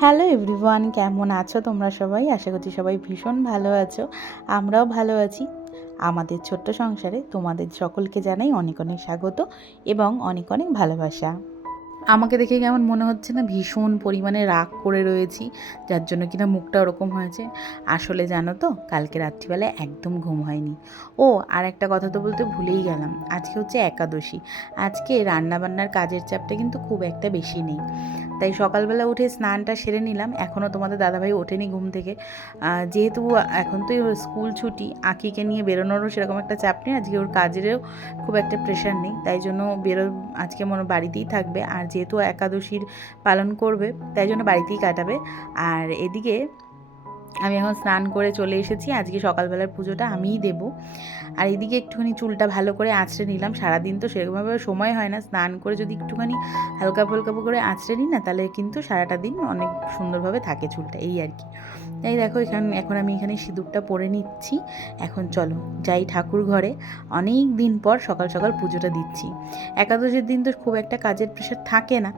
Hello everyone, কেমন আছো তোমরা সবাই? আশা করছি সবাই ভীষণ ভালো আছো। আমরাও ভালো আছি। আমাদের ছোট্ট সংসারে তোমাদের সকলকে জানাই অনেক অনেক স্বাগত এবং অনেক অনেক ভালোবাসা। আমাকে দেখে কেমন মনে হচ্ছে না? ভীষণ পরিমাণে রাগ করে রয়েছি, যার জন্য কিনা মুখটা ওরকম হয়েছে। আসলে জানো তো, কালকে রাত্রিবেলায় একদম ঘুম হয়নি। ও, আর একটা কথা তো বলতে ভুলেই গেলাম। আজকে হচ্ছে একাদশী। আজকে রান্নাবান্নার কাজের চাপটা কিন্তু খুব একটা বেশি নেই। তাই সকালবেলা উঠে স্নানটা সেরে নিলাম। এখনও তোমাদের দাদাভাই ওঠেনি ঘুম থেকে। যেহেতু এখন তো স্কুল ছুটি, আঁকিকে নিয়ে বেরোনোরও সেরকম একটা চাপ নেই। আজকে ওর কাজেরও খুব একটা প্রেশার নেই। তাই জন্য বেরো, আজকে মনে বাড়িতেই থাকবে। আর যেহেতু একাদশীর পালন করবে তাই জন্য বাড়িতেই কাটাবে। আর এদিকে আমি এখন স্নান করে চলে এসেছি। আজকে সকালবেলার পুজোটা আমিই দেব। আর এদিকে একটুখানি চুলটা ভালো করে আঁচড়ে নিলাম। সারাদিন তো সেরকমভাবে সময় হয় না। স্নান করে যদি একটুখানি হালকা ফুলকা করে আঁচড়ে নিই না, তাহলে কিন্তু সারাটা দিন অনেক সুন্দরভাবে থাকে চুলটা। এই আর কি। তাই দেখো, এখানে এখন আমি এখানে সিঁদুরটা পরে নিচ্ছি। এখন চলো যাই ঠাকুর ঘরে। অনেক দিন পর সকাল সকাল পুজোটা দিচ্ছি। একাদশীর দিন তো খুব একটা কাজের প্রেশার থাকে না।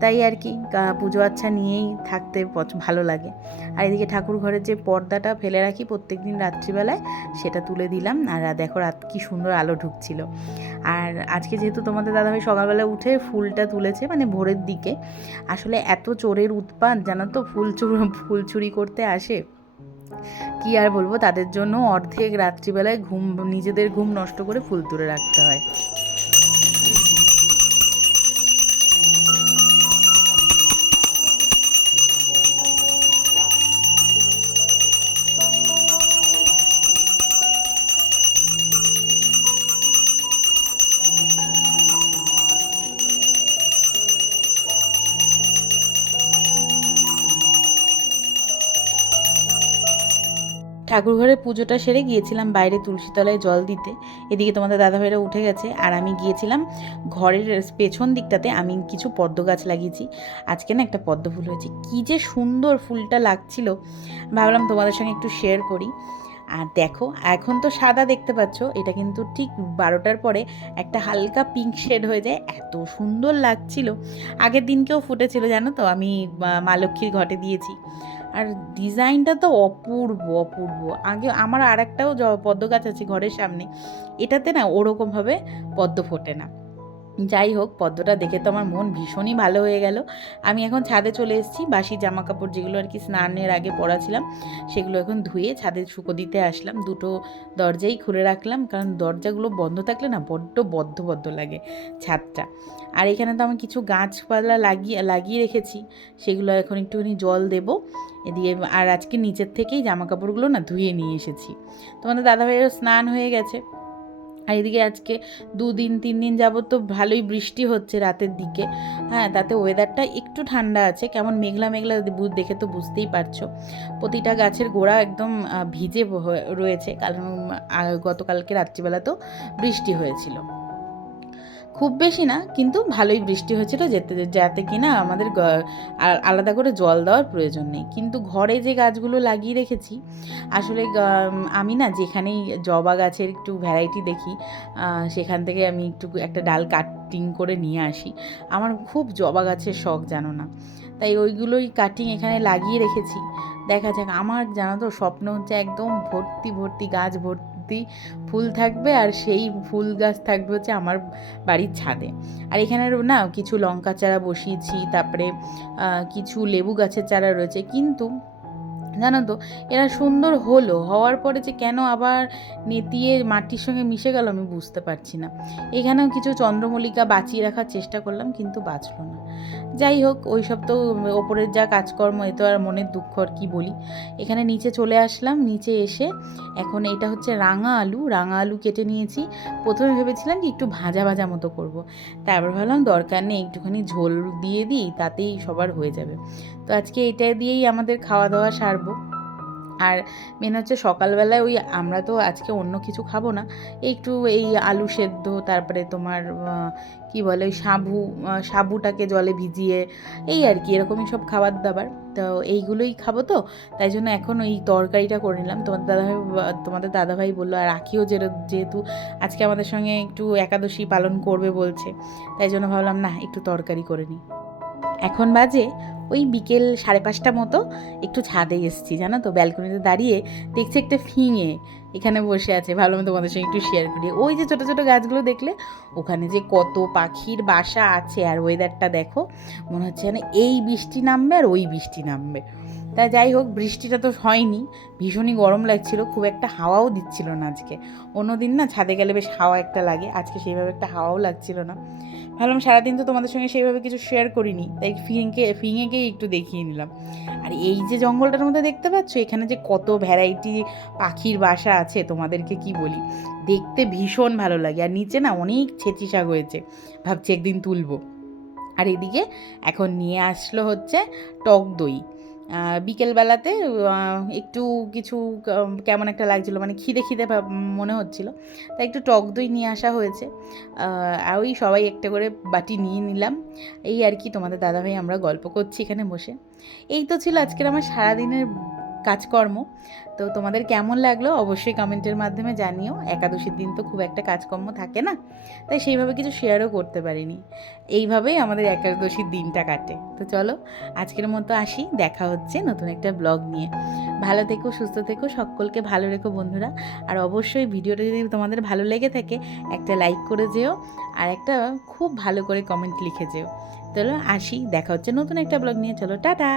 তাই আর কি পুজো আচ্ছা নিয়েই থাকতে ভালো লাগে। আর এদিকে ঠাকুর ঘরের যে পর্দাটা ফেলে রাখি প্রত্যেক দিন রাত্রিবেলায়, সেটা তুলে দিলাম। আর দেখো রাত কি সুন্দর আলো ঢুকছিল। আর আজকে যেহেতু তোমাদের দাদাভাই সকালবেলা উঠে ফুলটা তুলেছে মানে ভোরের দিকে, আসলে এত চোরের উৎপাত, জানো তো, ফুল চুর, ফুল চুরি করতে আসে, কি আর বলব, তাদের জন্য অর্ধেক রাত্রিবেলায় ঘুম, নিজেদের ঘুম নষ্ট করে ফুল তুলে রাখতে হয়। ঠাকুর ঘরে পুজোটা সেরে গিয়েছিলাম বাইরে তুলসী তলায় জল দিতে। এদিকে তোমাদের দাদাভাইরা উঠে গেছে আর আমি গিয়েছিলাম ঘরের পেছন দিকটাতে আমি কিছু পদ্ম গাছ লাগিয়েছি। আজকে না একটা পদ্ম ফুল হয়েছে। কী যে সুন্দর ফুলটা লাগছিল। ভাবলাম তোমাদের সঙ্গে একটু শেয়ার করি। আর দেখো, এখন তো সাদা দেখতে পাচ্ছ। এটা কিন্তু ঠিক বারোটার পরে একটা হালকা পিঙ্ক শেড হয়ে যায়। এত সুন্দর লাগছিল। আগের দিনকেও ফুটেছিল, জানো তো? আমি মা লক্ষ্মীর ঘটে দিয়েছি। আর ডিজাইনটা তো অপূর্ব অপূর্ব। আগে আমার আর একটাও পদ্ম গাছ আছে ঘরের সামনে। এটাতে না ওরকমভাবে পদ্ম ফোটে না। যাই হোক, পদ্মটা দেখে তো আমার মন ভীষণই ভালো হয়ে গেল। আমি এখন ছাদে চলে এসেছি, বাসি জামা কাপড় যেগুলো আর কি স্নানের আগে পরা ছিলাম সেগুলো এখন ধুয়ে ছাদে শুকো দিতে আসলাম। দুটো দরজাই খুলে রাখলাম, কারণ দরজাগুলো বন্ধ থাকলে না বড্ড বদ্ধ বদ্ধ লাগে ছাদটা। আর এখানে তো আমি কিছু গাছপালা লাগিয়ে লাগিয়ে রেখেছি, সেগুলো এখন একটুখানি জল দেবো। এদিকে আর আজকে নিচের থেকেই জামা কাপড়গুলো না ধুয়ে নিয়ে এসেছি। তোমাদের দাদাভাইয়েরও স্নান হয়ে গেছে। আর এদিকে আজকে দুদিন তিন দিন যাবত তো ভালোই বৃষ্টি হচ্ছে রাতের দিকে। হ্যাঁ তাতে ওয়েদারটা একটু ঠান্ডা আছে। কেমন মেঘলা মেঘলা দেখে তো বুঝতেই পারছ। প্রতিটা গাছের গোড়া একদম ভিজে রয়েছে। কারণ গতকালকে রাত্রিবেলা তো বৃষ্টি হয়েছিল। খুব বেশি না, কিন্তু ভালোই বৃষ্টি হয়েছিল যেতে, যাতে কি না আমাদের আলাদা করে জল দেওয়ার প্রয়োজন নেই। কিন্তু ঘরে যে গাছগুলো লাগিয়ে রেখেছি, আসলে আমি না যেখানেই জবা গাছের একটু ভ্যারাইটি দেখি সেখান থেকে আমি একটু একটা ডাল কাটিং করে নিয়ে আসি। আমার খুব জবা গাছের শখ, জানো না? তাই ওইগুলোই কাটিং এখানে লাগিয়ে রেখেছি। দেখা যাক, আমার জানো তো স্বপ্ন হচ্ছে একদম ভর্তি ভর্তি গাছ ভর্তি ফুল থাকবে আর সেই ফুল গাছ থাকবে হচ্ছে আমার বাড়ির ছাদে। আর এখানে না কিছু লঙ্কা চারা বসিয়েছি, তারপরে কিছু লেবু গাছের চারা রয়েছে। কিন্তু জানো তো, এরা সুন্দর হলো, হওয়ার পরে যে কেন আবার নেতিয়ে মাটির সঙ্গে মিশে গেল আমি বুঝতে পারছি না। এখানেও কিছু চন্দ্রমল্লিকা বাঁচিয়ে রাখার চেষ্টা করলাম, কিন্তু বাঁচলো না। যাই হোক ওই সব তো ওপরের যা কাজকর্ম, এ তো আর মনের দুঃখ আর কি বলি। এখানে নিচে চলে আসলাম, নিচে এসে এখন এটা হচ্ছে রাঙা আলু রাঙা আলু কেটে নিয়েছি। প্রথমে ভেবেছিলাম যে একটু ভাজা ভাজা মতো করব। তারপর ভাবলাম দরকার নেই, একটুখানি ঝোল দিয়ে দিই, তাতেই সবার হয়ে যাবে। তো আজকে এটা দিয়েই আমাদের খাওয়া দাওয়া সারবো। আর মেন হচ্ছে সকালবেলায় ওই আমরা তো আজকে অন্য কিছু খাব না। একটু এই আলু সেদ্ধ, তারপরে তোমার কি বলে ওই সাবু সাবুটাকে জলে ভিজিয়ে, এই আর কি, এরকমই সব খাবার দাবার তো এইগুলোই খাব তো, তাই জন্য এখন ওই তরকারিটা করে নিলাম। তোমার দাদাভাই তোমাদের দাদাভাই বলল, আর যেহেতু যেহেতু আজকে আমাদের সঙ্গে একটু একাদশী পালন করবে বলছে, তাই জন্য ভাবলাম, না, একটু তরকারি করে নিই। এখন বাজে ওই বিকেল সাড়ে পাঁচটা মতো একটু ছাদে এসেছি, জানো তো? ব্যালকনিতে দাঁড়িয়ে দেখছি একটা ফিঙে এখানে বসে আছে। ভাবলাম তোমাদের সঙ্গে একটু শেয়ার করি। ওই যে ছোটো ছোটো গাছগুলো দেখলে, ওখানে যে কত পাখির বাসা আছে আর ওয়েদারটা দেখো, মনে হচ্ছে যেন এই বৃষ্টি নামবে আর ওই বৃষ্টি নামবে। তা যাই হোক, বৃষ্টিটা তো হয়নি, ভীষণই গরম লাগছিল, খুব একটা হাওয়াও দিচ্ছিল না আজকে। অন্যদিন না ছাদে গেলে বেশ হাওয়া একটা লাগে, আজকে সেইভাবে একটা হাওয়াও লাগছিল না। ভাবলাম সারাদিন তো তোমাদের সঙ্গে সেইভাবে কিছু শেয়ার করিনি, তাই ফিঙে ফিঙেকেই একটু দেখিয়ে নিলাম। আর এই যে জঙ্গলটার মধ্যে দেখতে পাচ্ছ, এখানে যে কত ভ্যারাইটি পাখির বাসা আছে, তোমাদেরকে কি বলি? দেখতে ভীষণ ভালো লাগে। আর নিচে না অনেক ছেঁচি শাক হয়েছে, ভাবছি একদিন তুলবো। আর এদিকে এখন নিয়ে আসলো হচ্ছে টক দই। বিকেলবেলাতে একটু কিছু কেমন একটা লাগছিল মানে খিদে খিদে মনে হচ্ছিল। তাই একটু টক দই নিয়ে আসা হয়েছে। আর ওই সবাই একটা করে বাটি নিয়ে নিলাম। এই আর কি তোমাদের দাদাভাই, আমরা গল্প করছি এখানে বসে। এই তো ছিল আজকের আমার সারাদিনের কাজকর্ম। তো তোমাদের কেমন লাগল অবশ্যই কমেন্টের মাধ্যমে জানিও। একাদশীর দিন তো খুব একটা কাজকর্ম থাকে না, তাই সেইভাবে কিছু শেয়ারও করতে পারিনি। এইভাবেই আমাদের একাদশীর দিনটা কাটে। তো চলো আজকের মতো আসি, দেখা হচ্ছে নতুন একটা ব্লগ নিয়ে। ভালো থেকো, সুস্থ থেকো, সকলকে ভালো রেখো বন্ধুরা। আর অবশ্যই ভিডিওটা যদি তোমাদের ভালো লেগে থাকে, একটা লাইক করে যেও আর একটা খুব ভালো করে কমেন্ট লিখে যেও। চলো আসি, দেখা হচ্ছে নতুন একটা ব্লগ নিয়ে। চলো, টাটা!